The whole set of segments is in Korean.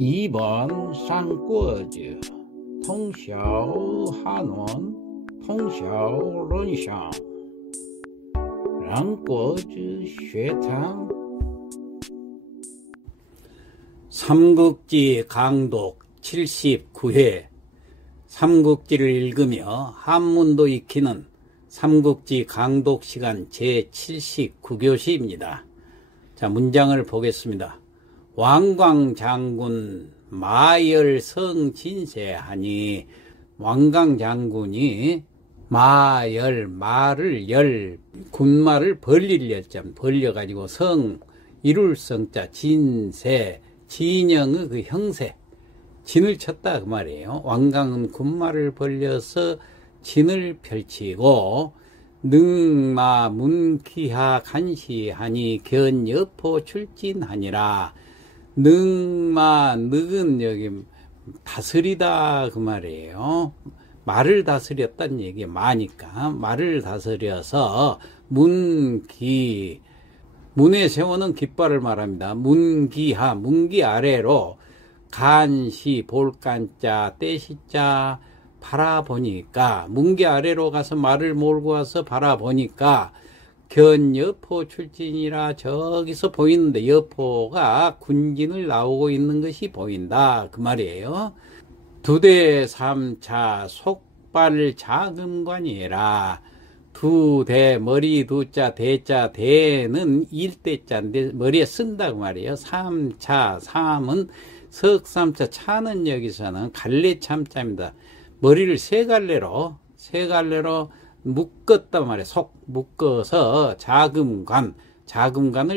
2번三国志通晓汉文通晓论想让国之学堂삼국지 강독 79회 삼국지를 읽으며 한문도 익히는 삼국지 강독 시간 제79교시입니다. 자, 문장을 보겠습니다. 왕광장군 마열성진세하니, 왕광장군이 말을 군말을 벌릴 열자 벌려가지고 이룰 성자 진세 진영의 그 형세 진을 쳤다 그 말이에요. 왕광은 군말을 벌려서 진을 펼치고 능마 문기하 간시하니 견여포 출진하니라. 능은 여기 다스리다 그 말이에요. 말을 다스렸다는 얘기 마니까 말을 다스려서 문에 세우는 깃발을 말합니다. 문기하 문기 아래로 간시 볼간자 떼시자 바라보니까 문기 아래로 가서 말을 몰고 와서 바라보니까 견여포 출진이라 저기서 보이는데 여포가 군진을 나오고 있는 것이 보인다 그 말이에요. 두대 삼차 속발 자금관이라. 두대 머리 두자 대자 대는 일대자인데 머리에 쓴다 그 말이에요. 삼차 삼은 석삼차 차는 여기서는 갈래 참자입니다. 머리를 세 갈래로 묶었단 말이에요. 속 묶어서 자금관을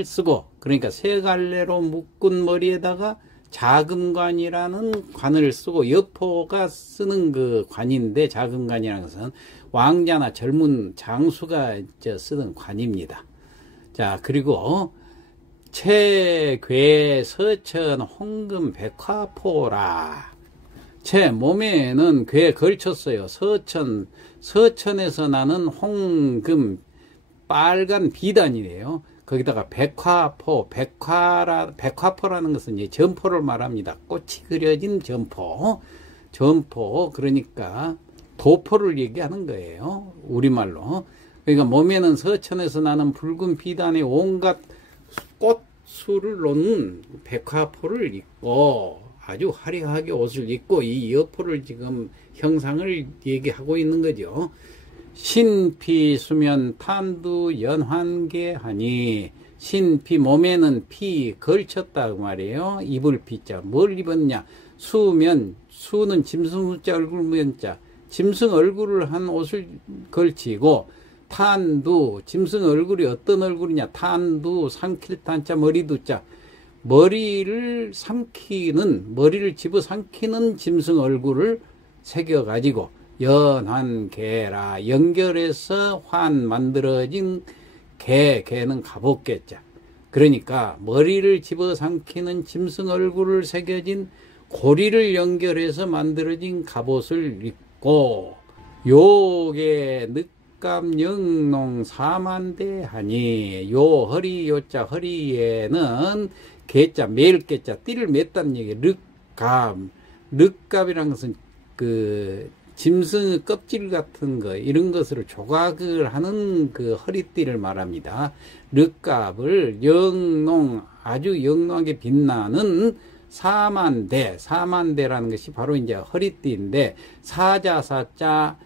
쓰고, 그러니까 세 갈래로 묶은 머리에다가 자금관이라는 관을 쓰고, 여포가 쓰는 그 관인데, 자금관이라는 것은 왕자나 젊은 장수가 쓰던 관입니다. 자, 그리고 채괴 서천 홍금 백화포라. 채 몸에는 괴에 걸쳤어요. 서천에서 나는 홍금 빨간 비단이래요. 거기다가 백화포라는 것은 이제 점포를 말합니다. 꽃이 그려진 점포 그러니까 도포를 얘기하는 거예요. 우리말로. 그러니까 몸에는 서천에서 나는 붉은 비단에 온갖 꽃술을 놓는 백화포를 입고 아주 화려하게 옷을 입고 이 여포를 지금 형상을 얘기하고 있는 거죠. 신피 수면 탄두 연환계하니, 신피 몸에는 피 걸쳤다 그 말이에요. 입을 피자 뭘 입었냐. 수면 수는 짐승 수자 얼굴 무연자 짐승 얼굴을 한 옷을 걸치고, 탄두 짐승 얼굴이 어떤 얼굴이냐. 탄두 삼킬 탄자 머리 두자 머리를 집어 삼키는 짐승 얼굴을 새겨가지고 연환계라. 연결해서 만들어진 개는 갑옷개자. 그러니까 머리를 집어 삼키는 짐승 얼굴을 새겨진 고리를 연결해서 만들어진 갑옷을 입고, 요게 늑감 영농 사만대하니, 요 허리 요자 허리에는 개자 매일 개자 띠를 맸다는 얘기. 륵갑이라는 것은 그 짐승의 껍질 같은 거 이런 것으로 조각을 하는 그 허리띠를 말합니다. 륵갑을 아주 영롱하게 빛나는 사만대라는 것이 바로 이제 허리띠인데, 사자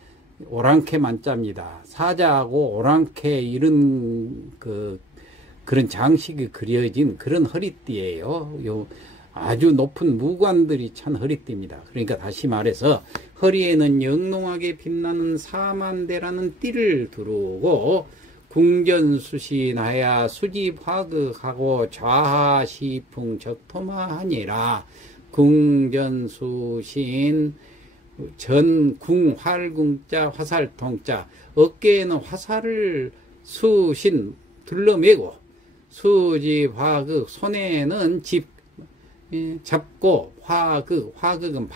오랑캐 만자입니다. 사자하고 오랑캐 이런 그런 장식이 그려진 그런 허리띠예요. 아주 높은 무관들이 찬 허리띠입니다. 그러니까 다시 말해서 허리에는 영롱하게 빛나는 사만대라는 띠를 두르고, 궁전수신하야 수집화극하고 좌하시풍 적토마하니라. 궁전수신 전궁 활궁자 화살통자, 어깨에는 화살을 수신 둘러매고, 수집화극 손에는 집 잡고, 화극은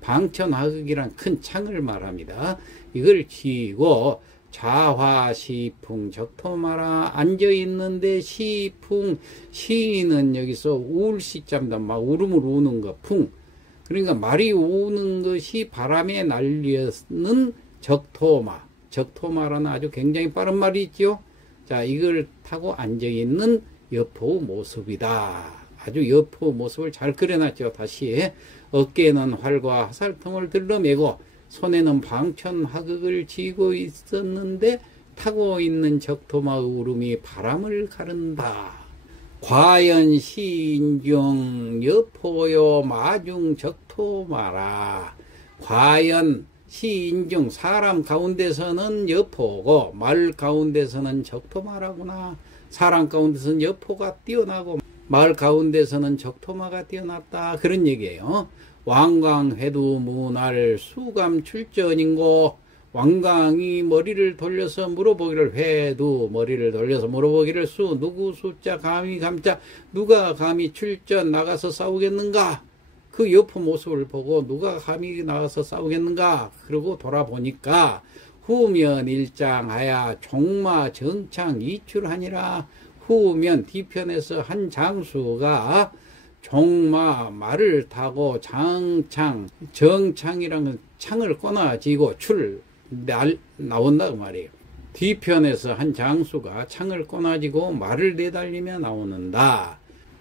방천화극이란 큰 창을 말합니다. 이걸 쥐고 자화시풍 적토마라. 앉아있는데 시풍, 시는 여기서 울 시자입니다. 막 울음을 우는 거, 풍. 그러니까 말이 우는 것이 바람에 날리는 적토마. 적토마라는 아주 굉장히 빠른 말이 있죠. 자, 이걸 타고 앉아있는 여포의 모습이다. 아주 여포의 모습을 잘 그려놨죠. 다시 어깨에는 활과 화살통을 들러매고 손에는 방천화극을 쥐고 있었는데 타고 있는 적토마의 울음이 바람을 가른다. 과연 시인중 여포요 마중 적토마라. 과연 시인중 사람 가운데서는 여포고 말 가운데서는 적토마라구나. 사람 가운데서는 여포가 뛰어나고 말 가운데서는 적토마가 뛰어났다. 그런 얘기예요. 왕광회두 문할 수감 출전인고. 왕광이 머리를 돌려서 물어보기를 회두 머리를 돌려서 물어보기를 수 누구 숫자 감히 감자 누가 감히 출전 나가서 싸우겠는가. 그 여포 모습을 보고 누가 감히 나가서 싸우겠는가. 그러고 돌아보니까 후면 일장하야 종마 정창 이출하니라. 후면 뒤편에서 한 장수가 종마 말을 타고 장창 정창이라는 창을 꺼놔지고 나온다 그 말이에요. 뒤편에서 한 장수가 창을 꺼놔지고 말을 내달리며 나오는다.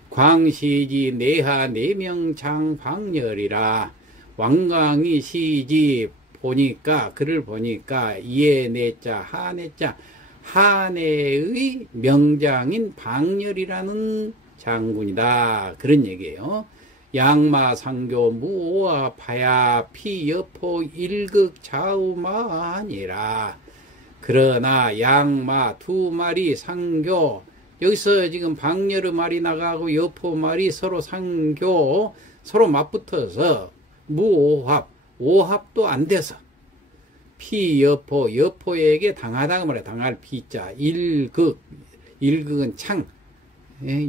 광시지 내하 내명장 방열이라. 왕광이 시지 보니까 글을 보니까 이에 내자 하내자 한해의 명장인 방열이라는 장군이다. 그런 얘기예요. 양마상교 무오아파야 피여포 일극 좌우마니라. 그러나 양마 두 마리 상교 여기서 지금 방열의 말이 나가고 여포 말이 서로 상교 서로 맞붙어서 무오합 오합도 안 돼서 피여포 여포에게 당하다 그 말이야. 당할 피자 일극 일극은 창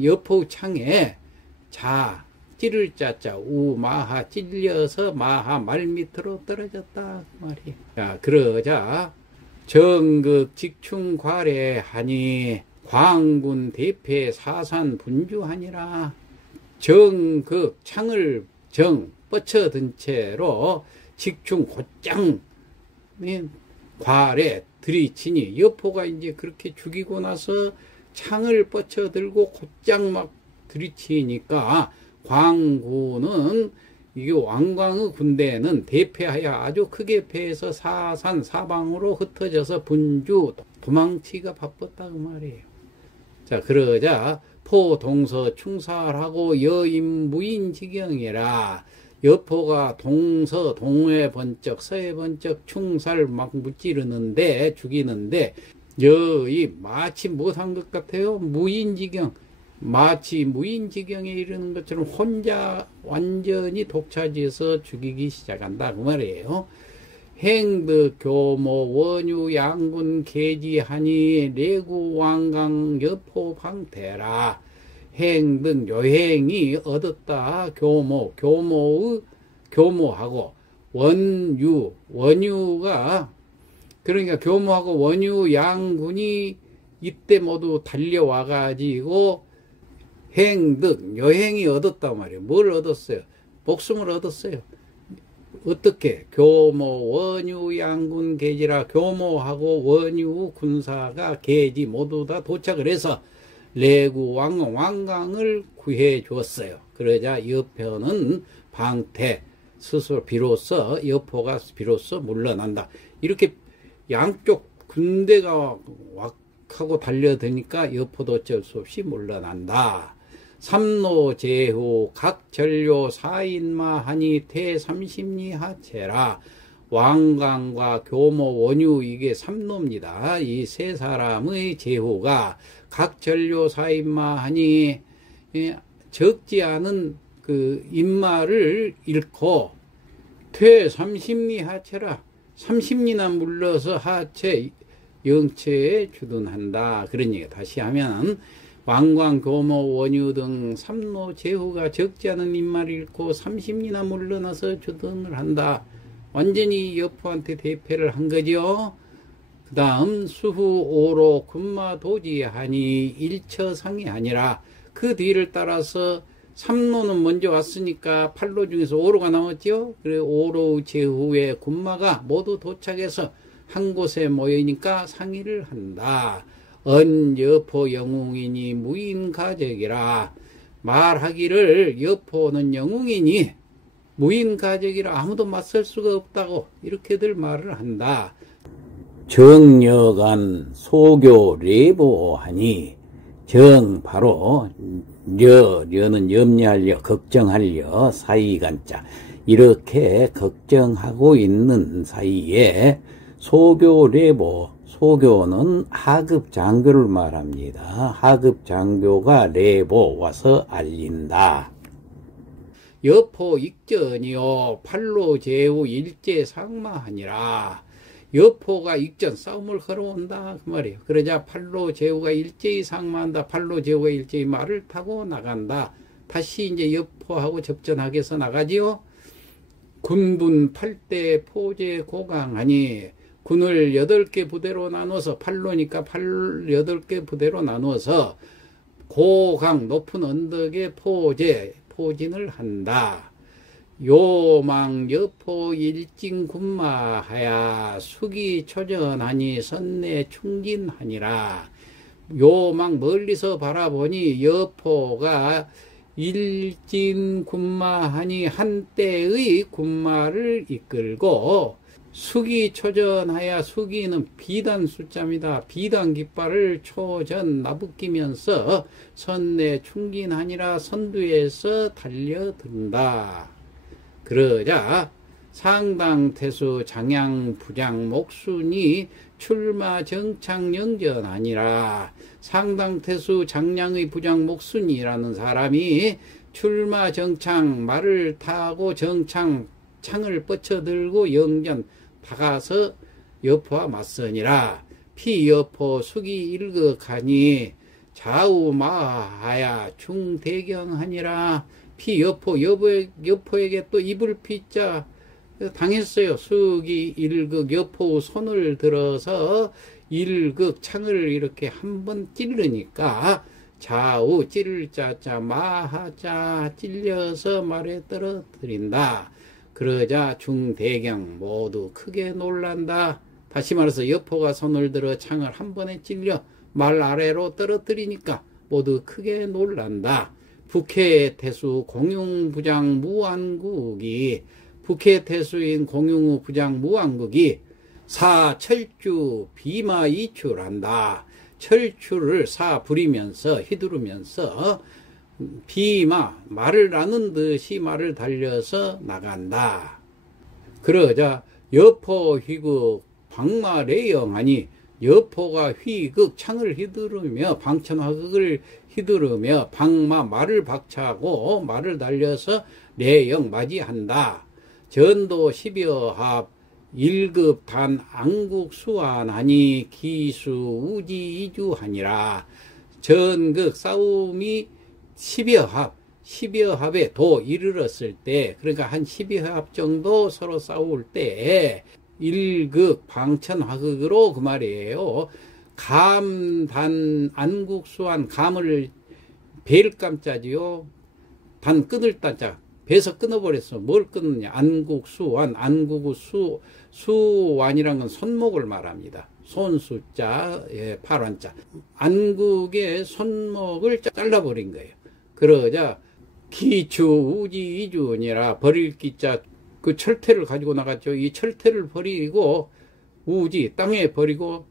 여포 창에 자 찌를 자자 우마하 찔려서 마하 말 밑으로 떨어졌다 그 말이야. 자 그러자 정극 직충과래하니 광군 대패 사산 분주하니라. 정극 창을 정 뻗쳐든 채로 직충 곧장 과래 들이치니 여포가 이제 그렇게 죽이고 나서 창을 뻗쳐들고 곧장 막 들이치니까 광군은 이게 왕광의 군대는 대패하여 아주 크게 패해서 사산 사방으로 흩어져서 분주 도망치기가 바빴다 그 말이에요. 자 그러자 포동서 충살하고 여임 무인지경이라. 여포가 동서 동해 번쩍 서해 번쩍 충살 막 무찌르는데 죽이는데 여이 마치 못한 것 같아요. 무인지경 마치 무인지경에 이르는 것처럼 혼자 완전히 독차지해서 죽이기 시작한다 그 말이에요. 행득 교모 원유 양군 계지하니 내구 왕강 여포 방태라. 행등 여행이 얻었다. 교모하고 원유가 그러니까 교모하고 원유 양군이 이때 모두 달려와 가지고 행등 여행이 얻었단 말이에요. 뭘 얻었어요? 목숨을 얻었어요. 어떻게? 교모 원유 양군 계지라. 교모하고 원유 군사가 계지 모두 다 도착을 해서 레구 왕강을 구해 주었어요. 그러자 여포는 방태 스스로 비로소 여포가 비로소 물러난다. 이렇게 양쪽 군대가 왁하고 달려드니까 여포도 어쩔 수 없이 물러난다. 삼노제후 각전료 사인마하니 태삼십리 하체라. 왕강과 교모 원유 이게 삼노입니다. 이 세 사람의 제후가 각전료 사인마하니 적지 않은 그 인마를 잃고 퇴 삼십리 하체라. 30리나 물러서 하체 영체에 주둔한다. 그런 얘기. 다시 하면 왕광, 교모, 원유 등 삼노 제후가 적지 않은 인마를 잃고 30리나 물러나서 주둔을 한다. 완전히 여포한테 대패를 한 거죠. 그 다음 수후 오로 군마 도지하니 일처상이 아니라 그 뒤를 따라서 3로는 먼저 왔으니까 8로 중에서 5로가 나왔죠. 그래 5로 제후에 군마가 모두 도착해서 한 곳에 모이니까 상의를 한다. 언여포 영웅이니 무인가적이라. 말하기를 여포는 영웅이니 무인가적이라 아무도 맞설 수가 없다고 이렇게들 말을 한다. 정여간 소교 레보하니 정 바로 려는 염려하려 걱정하려 사이간자 이렇게 걱정하고 있는 사이에 소교 레보 소교는 하급 장교를 말합니다. 하급 장교가 레보 와서 알린다. 여포 익전이요 팔로 제후 일제 상마하니라. 여포가 익전 싸움을 걸어온다 그 말이에요. 그러자 팔로 제후가 일제히 상마한다. 팔로 제후가 일제히 말을 타고 나간다. 다시 이제 여포하고 접전하게 해서 나가지요. 군분 8대 포제 고강하니 군을 8개 부대로 나눠서 팔로니까 8개 부대로 나눠서 고강 높은 언덕에 포진을 한다. 요망 여포 일진 군마하야 수기 초전하니 선내 충진하니라. 요망 멀리서 바라보니 여포가 일진 군마하니 한때의 군마를 이끌고 수기 초전하야 수기는 비단 숫자입니다. 비단 깃발을 초전 나부끼면서 선내 충진하니라 선두에서 달려든다. 그러자 상당태수 장양 부장 목순이 출마 정창 영전하니라. 상당태수 장량의 부장 목순이라는 사람이 출마 정창 말을 타고 정창 창을 뻗쳐들고 영전 다가서 여포와 맞서니라. 피여포 수기 일극하니 좌우마하야 중대경하니라. 피여포 여포에게 또 입을 피자 당했어요. 수기 일극 여포 손을 들어서 일극 창을 이렇게 한번 찌르니까 좌우 찌를 자자 마하자 찔려서 말에 떨어뜨린다. 그러자 중대경 모두 크게 놀란다. 다시 말해서 여포가 손을 들어 창을 한 번에 찔려 말 아래로 떨어뜨리니까 모두 크게 놀란다. 북해태수 공용부장 무안국이 북해태수인 공용우 부장 무안국이 사철주 비마이출한다. 철주를 사 부리면서 휘두르면서 비마 말을 나는 듯이 말을 달려서 나간다. 그러자 여포 휘극 방마래영하니 여포가 휘극 창을 휘두르며 방천화극을 휘두르며 방마 말을 박차고 말을 달려서 내영 맞이한다. 전도 10여 합 1급 단 안국 수완하니 기수 우지 이주하니라. 전극 싸움이 10여 합에 도 이르렀을 때, 그러니까 한 10여 합 정도 서로 싸울 때 1극 방천화극으로 그 말이에요. 감, 단, 안국, 수완, 감을 벨감자지요. 단 끊을 따자. 배서 끊어버렸어. 뭘 끊느냐. 안국, 수완, 안국의 수완이란 건 손목을 말합니다. 손수자, 예, 팔완자. 안국의 손목을 잘라버린 거예요. 그러자 기추 우지 이주니라. 버릴 기자 그 철퇴를 가지고 나갔죠. 이 철퇴를 버리고 우지 땅에 버리고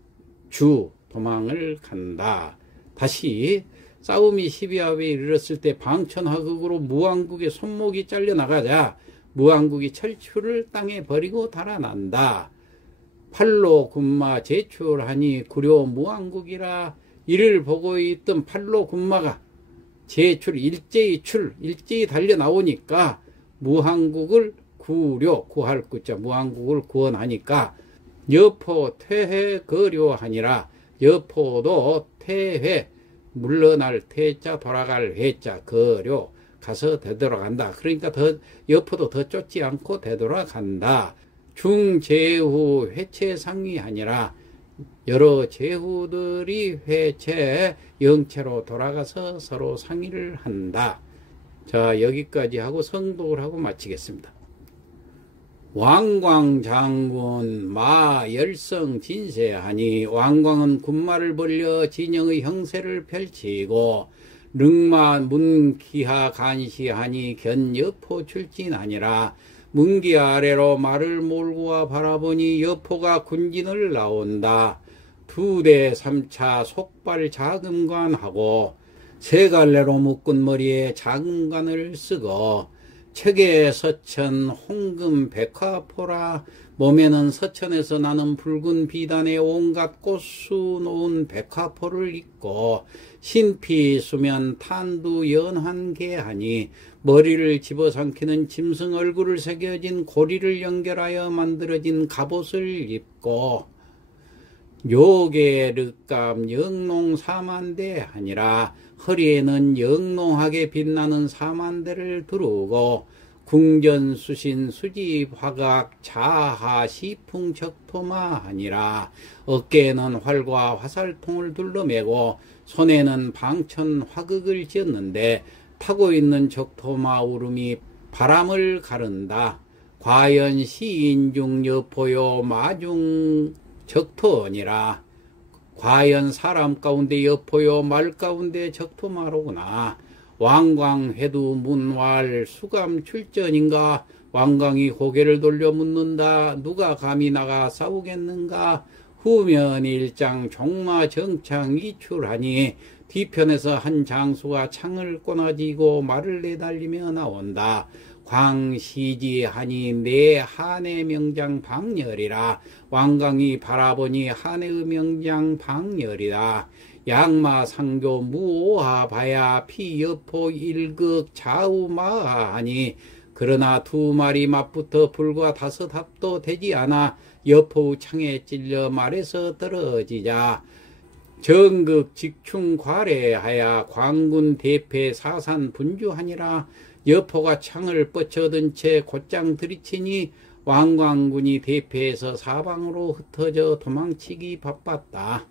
주 도망을 간다. 다시 싸움이 12합에 이르렀을 때 방천화극으로 무안국의 손목이 잘려나가자 무안국이 철추를 땅에 버리고 달아난다. 팔로 군마 제출하니 구려 무안국이라. 이를 보고 있던 팔로 군마가 일제히 달려나오니까 무안국을 구할 구자 무안국을 구원하니까 여포 퇴회 거료하니라. 여포도 퇴회 물러날 퇴자 돌아갈 회자 거료 가서 되돌아간다. 그러니까 여포도 더 쫓지 않고 되돌아간다. 중제후 회체 상위하니라. 여러 제후들이 회체 영체로 돌아가서 서로 상의를 한다. 자, 여기까지 하고 성독을 하고 마치겠습니다. 왕광장군 마 열성 진세하니, 왕광은 군마를 벌려 진영의 형세를 펼치고 릉마 문기하 간시하니 견여포 출진하니라. 문기 아래로 말을 몰고 와 바라보니 여포가 군진을 나온다. 2대 3차 속발 자금관하고 세 갈래로 묶은 머리에 자금관을 쓰고 책에 서천 홍금 백화포라. 몸에는 서천에서 나는 붉은 비단에 온갖 꽃수 놓은 백화포를 입고 신피 수면 탄두 연한 개하니, 머리를 집어삼키는 짐승 얼굴을 새겨진 고리를 연결하여 만들어진 갑옷을 입고 요계 륵감 영농 사만대 하니라. 허리에는 영롱하게 빛나는 사만대를 두르고 궁전수신 수집 화각 자하 시풍 적토마 하니라. 어깨에는 활과 화살통을 둘러매고 손에는 방천 화극을 쥐었는데, 타고 있는 적토마 울음이 바람을 가른다. 과연 시인 중 여포요 마중 적토니라. 과연 사람 가운데 여포요 말 가운데 적토마로구나. 왕광회두 문왈 수감 출전인가. 왕광이 고개를 돌려 묻는다. 누가 감히 나가 싸우겠는가. 후면 일장 종마 정창 이출하니, 뒤편에서 한 장수가 창을 꺼내지고 말을 내달리며 나온다. 광시지하니 내 한해 명장 방열이라. 왕광이 바라보니 한해의 명장 방열이다. 양마상교 무오하바야 피여포 일극 좌우마하니, 그러나 2마리 맞붙어 불과 5 합도 되지 않아 여포의 창에 찔려 말에서 떨어지자 정극 직충 과래하야 광군 대패 사산 분주하니라. 여포가 창을 뻗쳐든 채 곧장 들이치니 왕광군이 대패해서 사방으로 흩어져 도망치기 바빴다.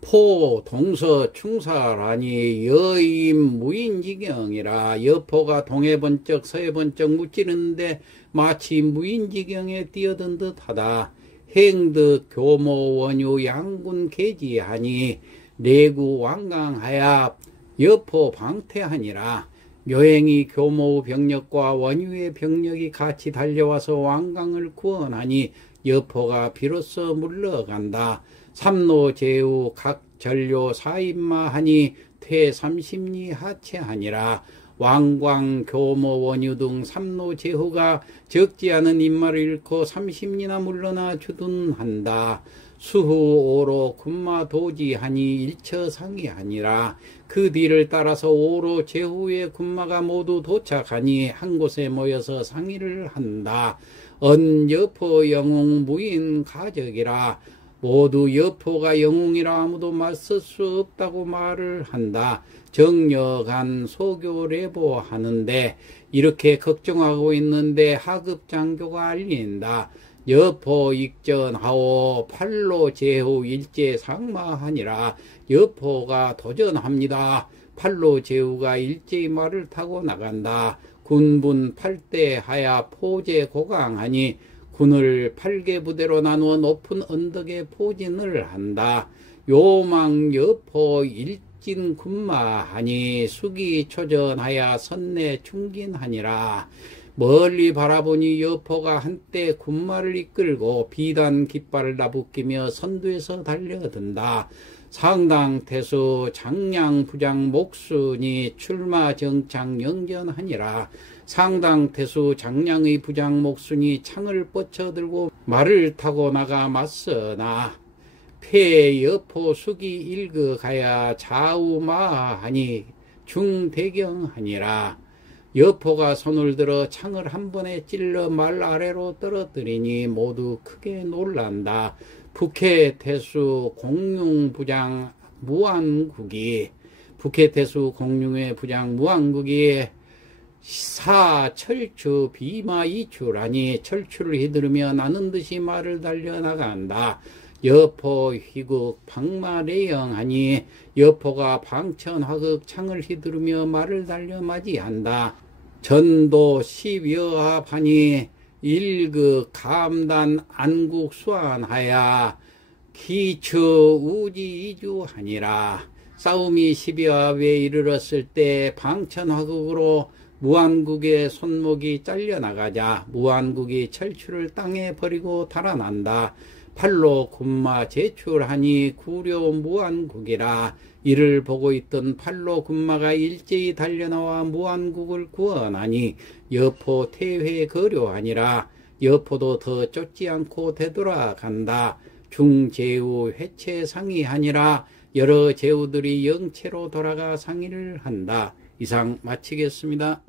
포 동서 충살하니 여임 무인지경이라. 여포가 동해 번쩍 서해 번쩍 무찌르는데 마치 무인지경에 뛰어든 듯하다. 행득 교모 원유 양군 계지하니 내구 완강하야 여포 방태하니라. 묘행이 교모 병력과 원유의 병력이 같이 달려와서 왕강을 구원하니 여포가 비로소 물러간다. 삼노제우 각 전료 사인마하니 퇴30리 하체하니라. 왕광 교모 원유 등 삼노제후가 적지 않은 인마를 잃고 30리나 물러나 주둔한다. 수후 오로 군마 도지하니 일처상이하니라. 그 뒤를 따라서 오로 제후의 군마가 모두 도착하니 한 곳에 모여서 상의를 한다. 언여포 영웅 무인 가적이라. 모두 여포가 영웅이라 아무도 맞설 수 없다고 말을 한다. 정려간 소교레보 하는데, 이렇게 걱정하고 있는데 하급 장교가 알린다. 여포 익전하오 팔로 제후 일제 상마하니라. 여포가 도전합니다. 팔로 제후가 일제의 말을 타고 나간다. 군분 8대 하야 포제 고강하니 군을 8개 부대로 나누어 높은 언덕에 포진을 한다. 요망 여포 일진 군마하니 수기 초전하야 선내 충긴하니라. 멀리 바라보니 여포가 한때 군마를 이끌고 비단 깃발을 나부끼며 선두에서 달려든다. 상당태수 장량부장 목순이 출마 정창 영전하니라. 상당태수 장량의 부장 목순이 창을 뻗쳐들고 말을 타고 나가 맞서나 폐여포 수기 일극하야 좌우마하니 중대경하니라. 여포가 손을 들어 창을 한 번에 찔러 말 아래로 떨어뜨리니 모두 크게 놀란다. 북해태수 공룡부장 무안국이, 북해태수 공룡의 부장 무안국이 사철추 비마이출하니 철추를 휘두르며 나는 듯이 말을 달려나간다. 여포 휘극 방마래영하니 여포가 방천화극 창을 휘두르며 말을 달려 맞이한다. 전도 십여합하니 일극 감단 안국 수안하야 기처 우지 이주하니라. 싸움이 12합에 이르렀을 때 방천화극으로 무안국의 손목이 잘려나가자 무안국이 철추를 땅에 버리고 달아난다. 팔로 군마 제출하니 구려 무안국이라. 이를 보고 있던 팔로 군마가 일제히 달려나와 무안국을 구원하니 여포 퇴회 거료하니라. 여포도 더 쫓지 않고 되돌아간다. 중제우 회체 상의하니라. 여러 제우들이 영체로 돌아가 상의를 한다. 이상 마치겠습니다.